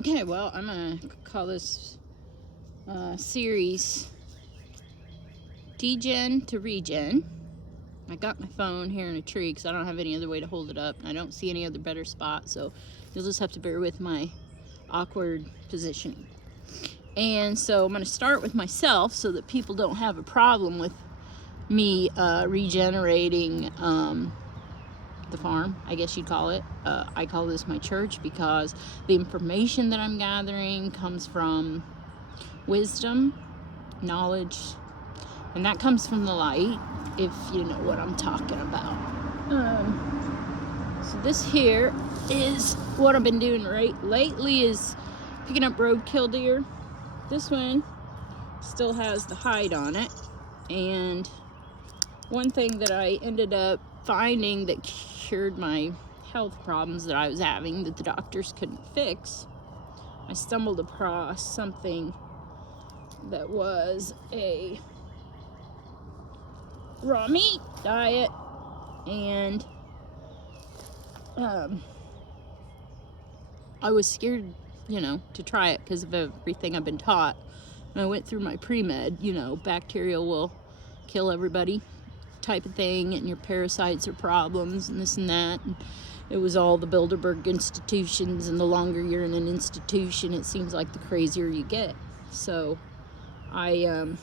Okay, well, I'm gonna call this series Degen to Regen. I got my phone here in a tree because I don't have any other way to hold it up, and I don't see any other better spot, so you'll just have to bear with my awkward positioning. And so I'm going to start with myself so that people don't have a problem with me regenerating the farm, I guess you'd call it. I call this my church because the information that I'm gathering comes from wisdom, knowledge, and that comes from the light, if you know what I'm talking about. So this here is what I've been doing lately is picking up roadkill deer. This one still has the hide on it, and one thing that I ended up finding that cured my health problems that I was having that the doctors couldn't fix, I stumbled across something that was a raw meat diet, and I was scared, to try it because of everything I've been taught. And I went through my pre-med, bacteria will kill everybody type of thing, and your parasites are problems and this and that. And it was all the Bilderberg institutions, and the longer you're in an institution, it seems like the crazier you get. So I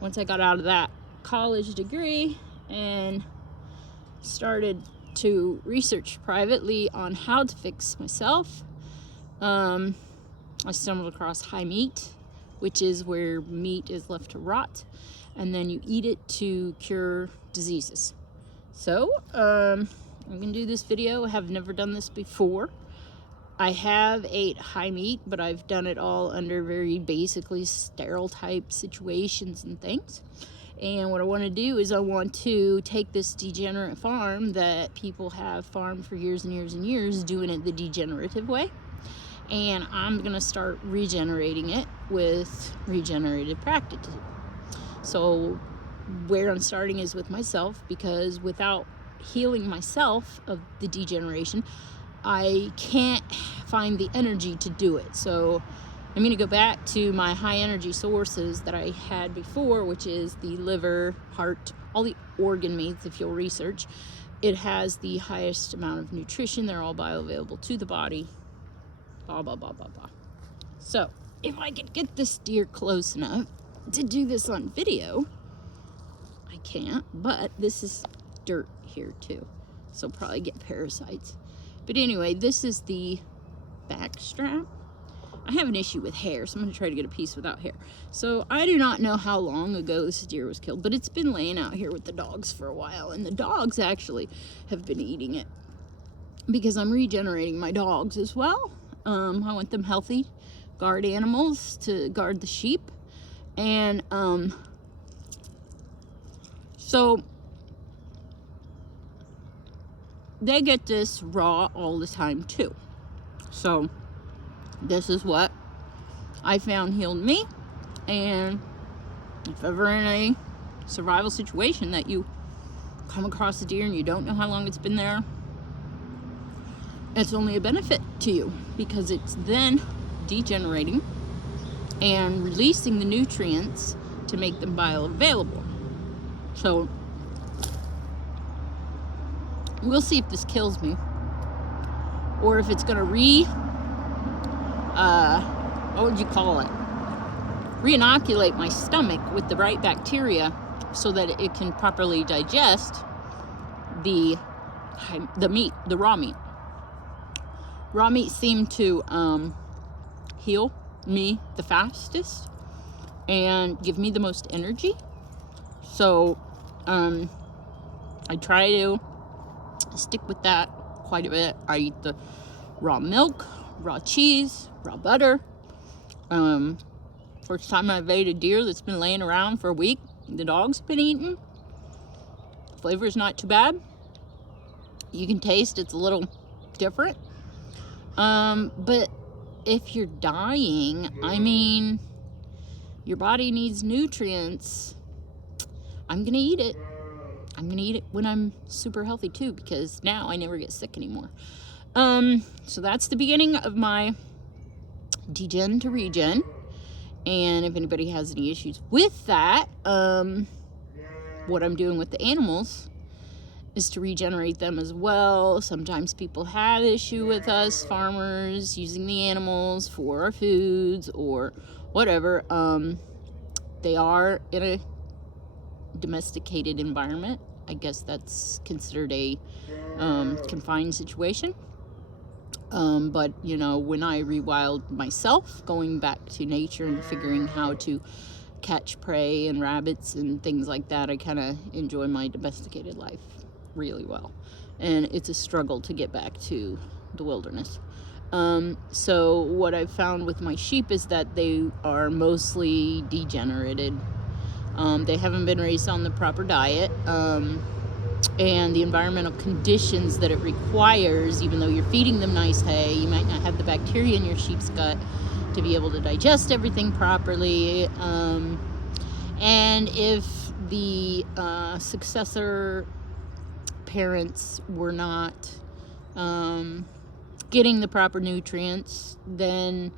once I got out of that college degree and started to research privately on how to fix myself, I stumbled across high meat, which is where meat is left to rot, and then you eat it to cure diseases. So I'm gonna do this video. I have never done this before. I have ate high meat, but I've done it all under very basically sterile type situations and things. And what I want to do is I want to take this degenerate farm that people have farmed for years and years and years, doing it the degenerative way, and I'm going to start regenerating it with regenerative practices. So where I'm starting is with myself, because without healing myself of the degeneration, I can't find the energy to do it. So I'm going to go back to my high energy sources that I had before, which is the liver, heart, all the organ meats. If you'll research, it has the highest amount of nutrition. They're all bioavailable to the body. Blah, blah, blah, blah, blah. So if I could get this deer close enough to do this on video, I can't, but this is dirt here too, so probably get parasites. But anyway, this is the back strap. I have an issue with hair, so I'm going to try to get a piece without hair. So I do not know how long ago this deer was killed, but it's been laying out here with the dogs for a while, and the dogs actually have been eating it because I'm regenerating my dogs as well. I want them healthy, guard animals to guard the sheep, and so they get this raw all the time too. So this is what I found healed me. And if ever in a survival situation that you come across a deer and you don't know how long it's been there, it's only a benefit to you, because it's then degenerating and releasing the nutrients to make them bioavailable. So we'll see if this kills me, or if it's gonna what would you call it? Reinoculate my stomach with the right bacteria so that it can properly digest the meat, the raw meat. Raw meat seemed to heal me the fastest and give me the most energy. So I try to stick with that quite a bit. I eat the raw milk, raw cheese, raw butter. First time I've ate a deer that's been laying around for a week, the dog's been eating. Flavor's not too bad. You can taste it's a little different. But if you're dying, I mean, your body needs nutrients. I'm gonna eat it. I'm gonna eat it when I'm super healthy too, because now I never get sick anymore. So that's the beginning of my degen to regen. And if anybody has any issues with that, what I'm doing with the animals is to regenerate them as well. Sometimes people have issue with us farmers using the animals for our foods or whatever. They are in a domesticated environment. I guess that's considered a confined situation. But, you know, when I rewild myself, going back to nature and figuring how to catch prey and rabbits and things like that, I kind of enjoy my domesticated life really well. And it's a struggle to get back to the wilderness. So what I've found with my sheep is that they are mostly degenerated. They haven't been raised on the proper diet. And the environmental conditions that it requires, even though you're feeding them nice hay, you might not have the bacteria in your sheep's gut to be able to digest everything properly. And if the successor parents were not getting the proper nutrients, then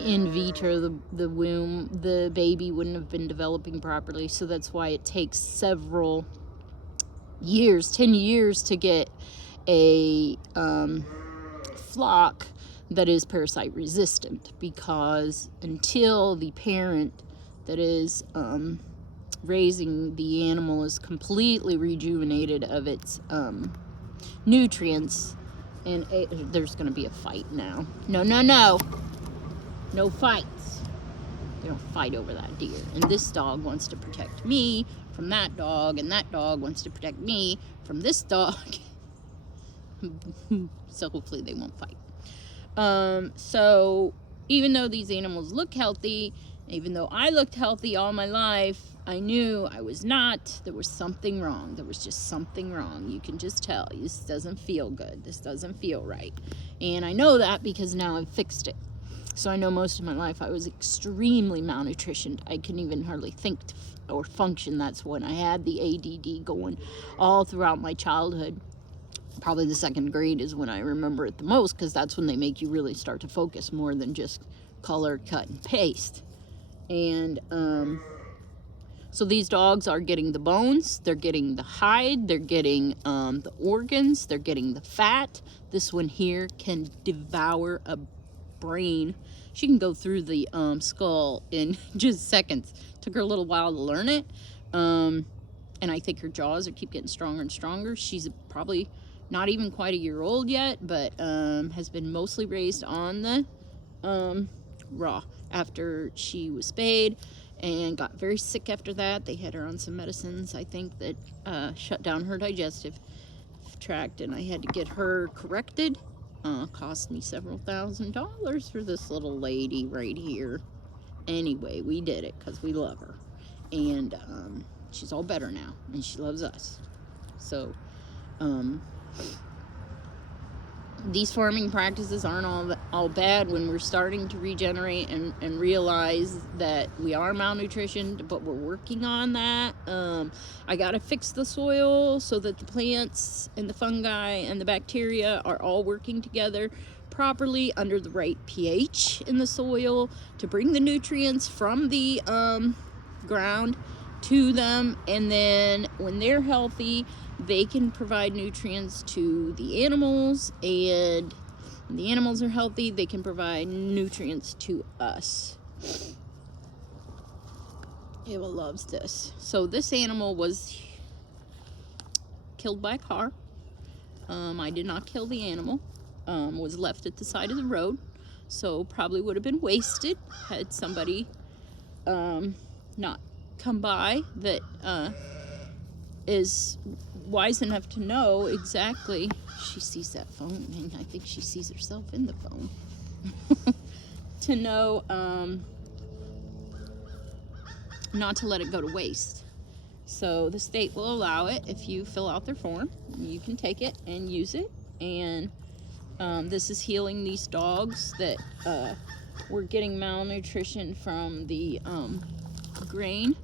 in vitro, the womb, the baby wouldn't have been developing properly. So that's why it takes several years, 10 years to get a flock that is parasite resistant, because until the parent that is raising the animal is completely rejuvenated of its nutrients, and there's going to be a fight now. No fights. They don't fight over that deer. And this dog wants to protect me from that dog, and that dog wants to protect me from this dog. So hopefully they won't fight. So even though these animals look healthy, even though I looked healthy all my life, I knew I was not. There was something wrong. There was just something wrong. You can just tell. This doesn't feel good. This doesn't feel right. And I know that because now I've fixed it. So I know most of my life I was extremely malnutritioned. I couldn't even hardly think or function. That's when I had the ADD going all throughout my childhood. Probably the second grade is when I remember it the most, because that's when they make you really start to focus more than just color, cut, and paste. And so these dogs are getting the bones, they're getting the hide, they're getting the organs, they're getting the fat. This one here can devour a brain. She can go through the skull in just seconds. Took her a little while to learn it, and I think her jaws are keep getting stronger and stronger. She's probably not even quite a year old yet, but has been mostly raised on the raw after she was spayed, and got very sick after that. They had her on some medicines, I think, that shut down her digestive tract, and I had to get her corrected. Cost me several $1,000s for this little lady right here. Anyway, we did it because we love her, and she's all better now, and she loves us. So these farming practices aren't all bad when we're starting to regenerate and realize that we are malnutritioned, but we're working on that. I gotta fix the soil so that the plants and the fungi and the bacteria are all working together properly under the right pH in the soil to bring the nutrients from the ground to them, and then when they're healthy, they can provide nutrients to the animals, and when the animals are healthy, they can provide nutrients to us. Eva loves this. So this animal was killed by a car. I did not kill the animal. Was left at the side of the road, so probably would have been wasted had somebody not come by that is wise enough to know exactly. She sees that phone, and I think she sees herself in the phone. To know not to let it go to waste. So the state will allow it. If you fill out their form, you can take it and use it. And this is healing these dogs that were getting malnutrition from the grain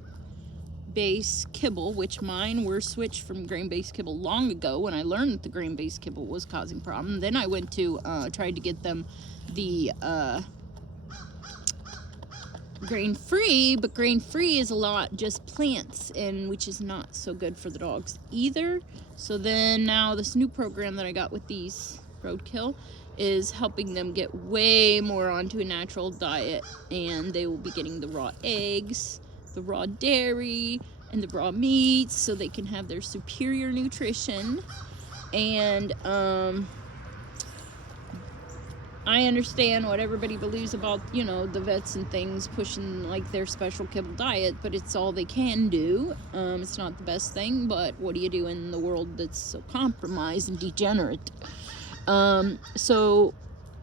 grain-based kibble, which mine were switched from grain-based kibble long ago when I learned that the grain-based kibble was causing problem. Then I went to tried to get them the grain-free, but grain-free is a lot just plants, and which is not so good for the dogs either. So then now this new program that I got with these roadkill is helping them get way more onto a natural diet, and they will be getting the raw eggs, the raw dairy, and the raw meats, so they can have their superior nutrition. And I understand what everybody believes about, you know, the vets and things pushing like their special kibble diet, but it's all they can do. It's not the best thing, but what do you do in the world that's so compromised and degenerate? So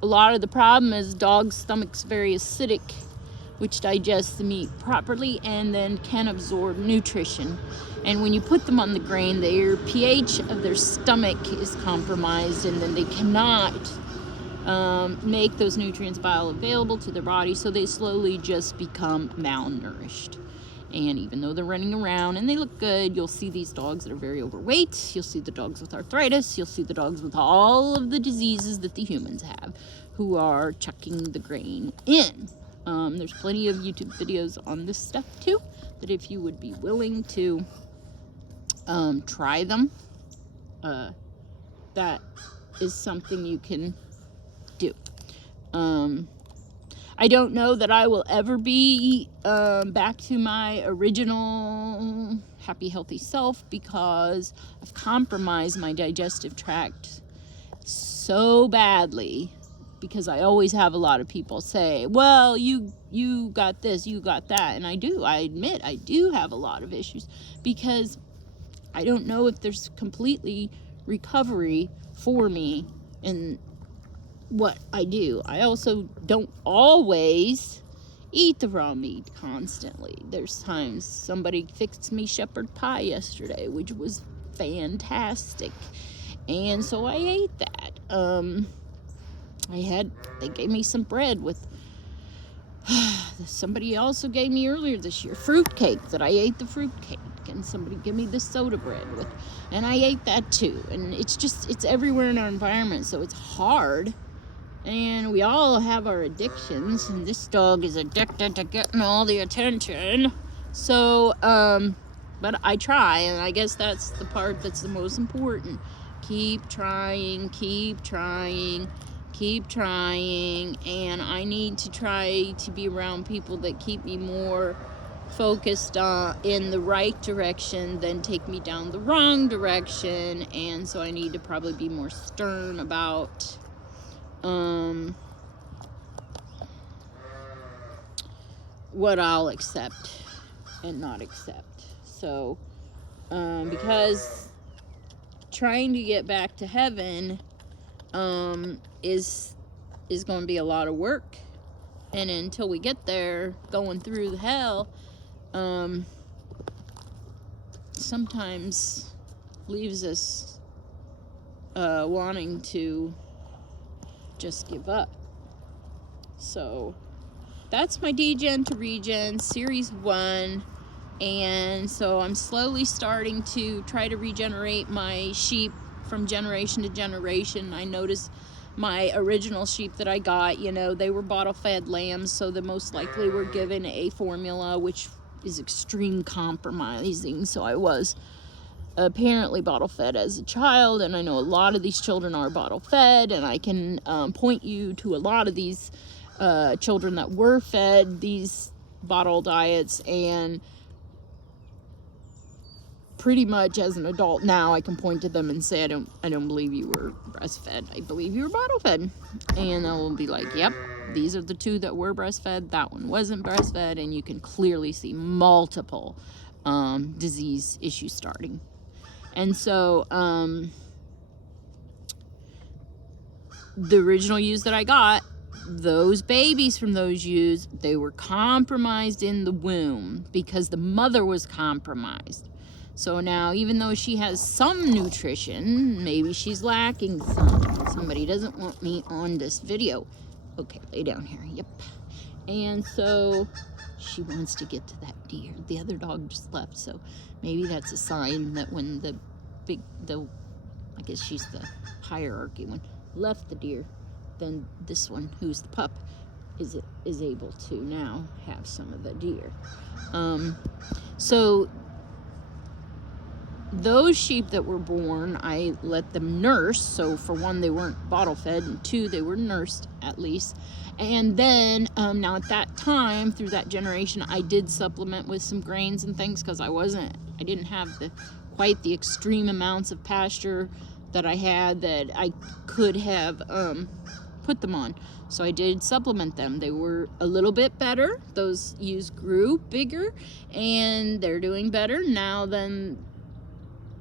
a lot of the problem is dogs' stomach's very acidic, which digests the meat properly and then can absorb nutrition. And when you put them on the grain, their pH of their stomach is compromised, and then they cannot make those nutrients bioavailable to their body, so they slowly just become malnourished. And even though they're running around and they look good, you'll see these dogs that are very overweight. You'll see the dogs with arthritis. You'll see the dogs with all of the diseases that the humans have, who are chucking the grain in. There's plenty of YouTube videos on this stuff too, that if you would be willing to try them, that is something you can do. I don't know that I will ever be back to my original happy, healthy self, because I've compromised my digestive tract so badly, because I always have a lot of people say, well, you got this, you got that. And I admit I do have a lot of issues, because I don't know if there's completely recovery for me in what I do. I also don't always eat the raw meat constantly. There's times somebody fixed me shepherd pie yesterday, which was fantastic, and so I ate that. They gave me some bread with somebody also gave me earlier this year fruitcake, that I ate the fruitcake, and somebody gave me the soda bread with, and I ate that too. And it's everywhere in our environment, so it's hard. And we all have our addictions, and this dog is addicted to getting all the attention. So, but I try, and I guess that's the part that's the most important. Keep trying, keep trying, keep trying, and I need to try to be around people that keep me more focused in the right direction than take me down the wrong direction. And so I need to probably be more stern about what I'll accept and not accept. So because trying to get back to heaven is going to be a lot of work, and until we get there, going through the hell sometimes leaves us wanting to just give up. So that's my Degen to Regen Series 1. And so I'm slowly starting to try to regenerate my sheep from generation to generation. I noticed my original sheep that I got, you know, they were bottle-fed lambs, so they most likely were given a formula, which is extreme compromising. So I was apparently bottle-fed as a child, and I know a lot of these children are bottle-fed, and I can point you to a lot of these children that were fed these bottle diets, and pretty much as an adult now, I can point to them and say, I don't believe you were breastfed. I believe you were bottle fed. And they'll be like, yep, these are the two that were breastfed. That one wasn't breastfed. And you can clearly see multiple disease issues starting. And so the original ewes that I got, those babies from those ewes, they were compromised in the womb because the mother was compromised. So now, even though she has some nutrition, maybe she's lacking some. Somebody doesn't want me on this video. Okay, lay down here. Yep. And so she wants to get to that deer. The other dog just left, so maybe that's a sign that when I guess she's the hierarchy one, left the deer, then this one, who's the pup, is able to now have some of the deer. So those sheep that were born, I let them nurse. So for one, they weren't bottle fed, and two, they were nursed at least. And then now at that time, through that generation, I did supplement with some grains and things, because I didn't have quite the extreme amounts of pasture that I had that I could have put them on. So I did supplement them. They were a little bit better. Those ewes grew bigger, and they're doing better now than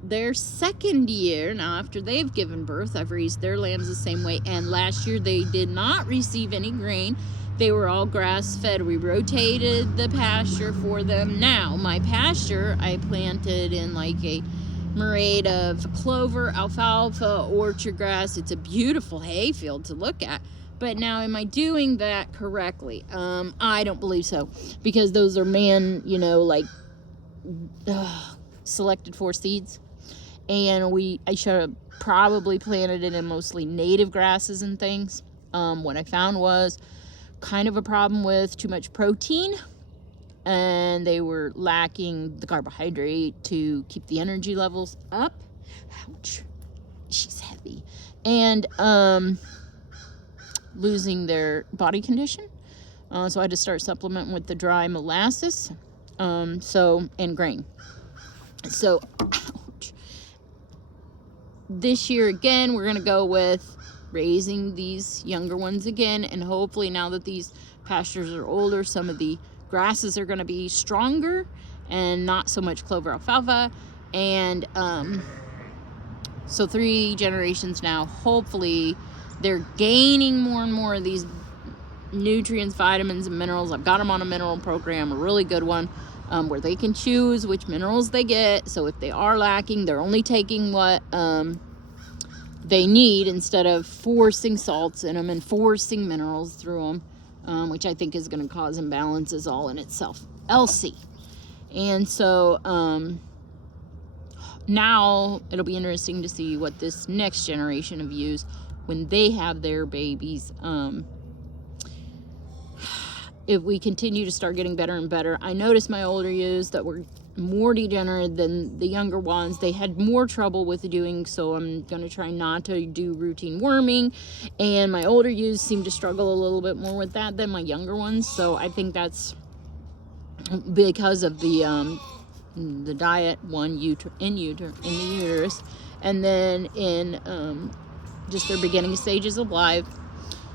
their second year. Now after they've given birth, I've raised their lambs the same way, and last year they did not receive any grain. They were all grass fed. We rotated the pasture for them. Now my pasture I planted in like a murade of clover, alfalfa, orchard grass. It's a beautiful hay field to look at. But now, am I doing that correctly? I don't believe so, because those are selected for seeds, and I should have probably planted it in mostly native grasses and things. What I found was kind of a problem with too much protein, and they were lacking the carbohydrate to keep the energy levels up. Ouch, she's heavy. And losing their body condition. So I had to start supplementing with the dry molasses, and grain. So, ouch. This year again, we're going to go with raising these younger ones again, and hopefully now that these pastures are older, some of the grasses are going to be stronger and not so much clover, alfalfa, and so 3 generations now, hopefully they're gaining more and more of these nutrients, vitamins, and minerals. I've got them on a mineral program, a really good one, where they can choose which minerals they get. So if they are lacking, they're only taking what they need, instead of forcing salts in them and forcing minerals through them, which I think is going to cause imbalances all in itself. Elsie. And so now it'll be interesting to see what this next generation of ewes, when they have their babies, if we continue to start getting better and better. I noticed my older ewes that were more degenerate than the younger ones, they had more trouble with doing, so I'm going to try not to do routine worming, and my older ewes seem to struggle a little bit more with that than my younger ones. So I think that's because of the diet, one, in the uterus, and then in just their beginning stages of life.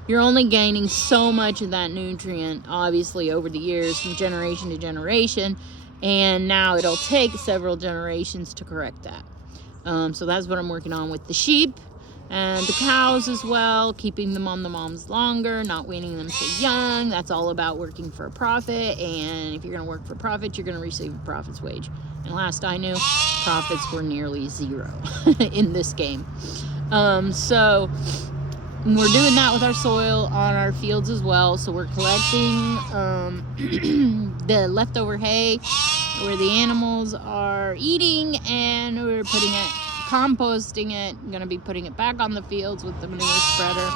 You're only gaining so much of that nutrient, obviously, over the years, from generation to generation, and now it'll take several generations to correct that. So that's what I'm working on with the sheep and the cows as well, keeping them on the moms longer, not weaning them so young. That's all about working for a profit, and if you're going to work for profit, you're going to receive a profit's wage. And last I knew, profits were nearly zero in this game. So we're doing that with our soil on our fields as well. So we're collecting the leftover hay where the animals are eating, and we're composting it. I'm going to be putting it back on the fields with the manure spreader,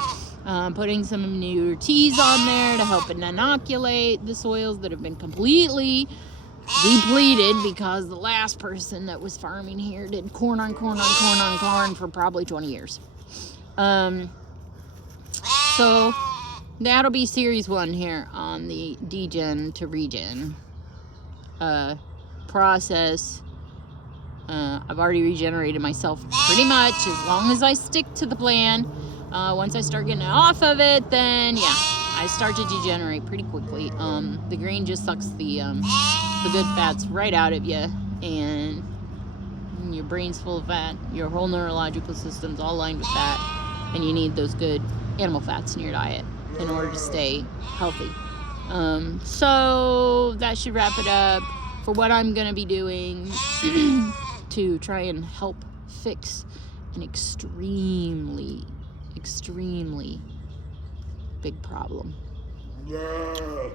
putting some manure teas on there to help inoculate the soils that have been completely depleted, because the last person that was farming here did corn on corn on corn on corn for probably 20 years. So that'll be series 1 here on the degen to regen process. I've already regenerated myself pretty much, as long as I stick to the plan. Once I start getting off of it, then yeah, I start to degenerate pretty quickly. The green just sucks the good fats right out of you, and your brain's full of fat, your whole neurological system's all lined with fat, and you need those good animal fats in your diet in order to stay healthy. So that should wrap it up for what I'm going to be doing to try and help fix an extremely big problem. Yeah.